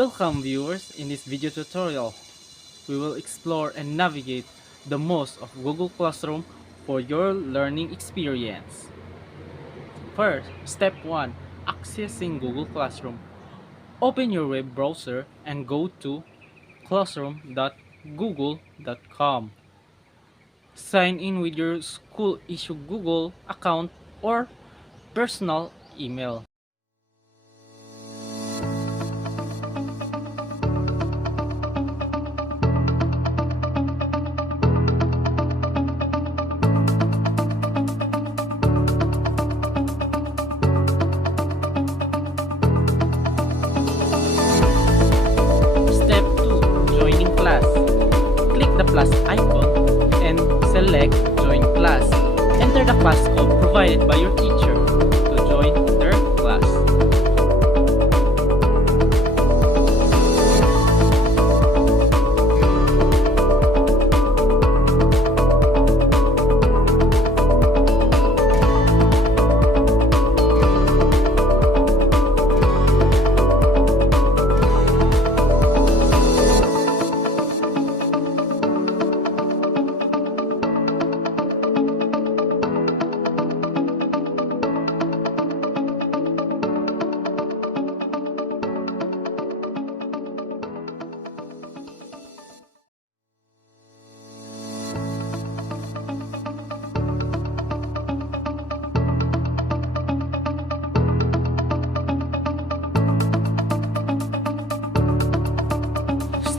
Welcome viewers, in this video tutorial, we will explore and navigate the most of Google Classroom for your learning experience. First, step 1, accessing Google Classroom. Open your web browser and go to classroom.google.com. Sign in with your school issue Google account or personal email. Step 2, joining class. Click the plus icon and select join class. Enter the class code provided by your teacher to join their class.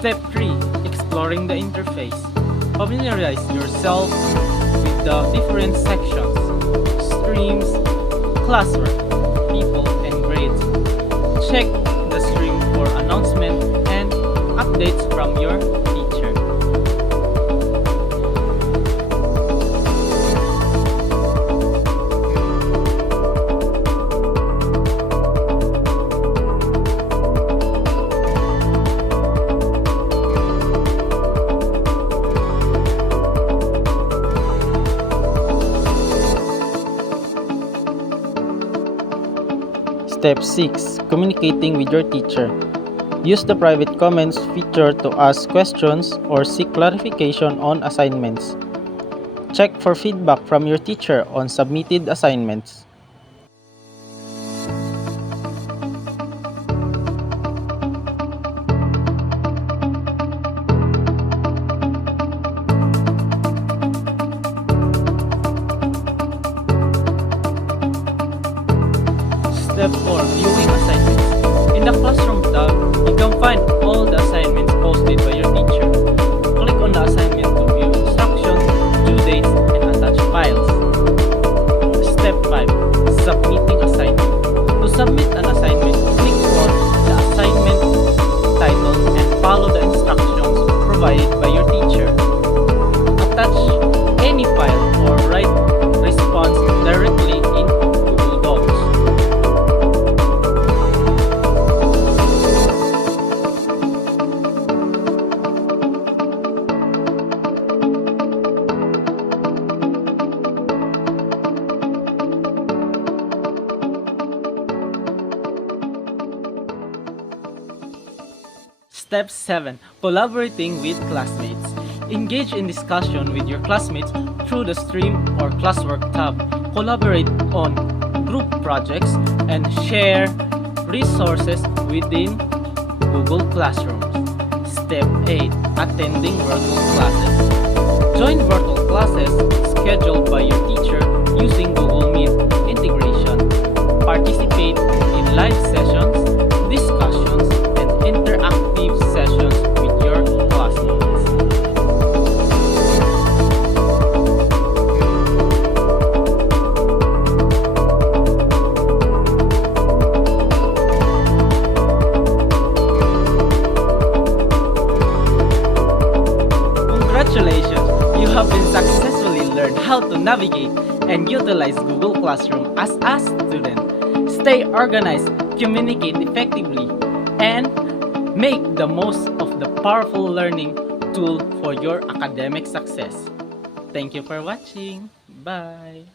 Step 3, exploring the interface. Familiarize yourself with the different sections, streams, classwork, people, and grades. Check the stream for announcement and updates from your teacher. Step 6. Communicating with your teacher. Use the private comments feature to ask questions or seek clarification on assignments. Check for feedback from your teacher on submitted assignments. Step 4, viewing assignments. In the Classroom tab, you can find all the assignments posted by your teacher. Click on the assignment to view instructions, due dates, and attached files. Step 5, submitting assignment. To submit an assignment, click on the assignment title and follow the instructions provided by your teacher. Attach any file or write response directly in Google Docs. Step 7, collaborating with classmates. Engage in discussion with your classmates through the Stream or Classwork tab. Collaborate on group projects and share resources within Google Classrooms. Step 8, attending virtual classes. Join virtual classes scheduled by your teacher using Google Meet integration. Participate in live sessions, discussions, and interactive sessions with your classmates. Congratulations! You have been successfully learned how to navigate and utilize Google Classroom as a student. Stay organized, communicate effectively, and make the most of the powerful learning tool for your academic success. Thank you for watching. Bye!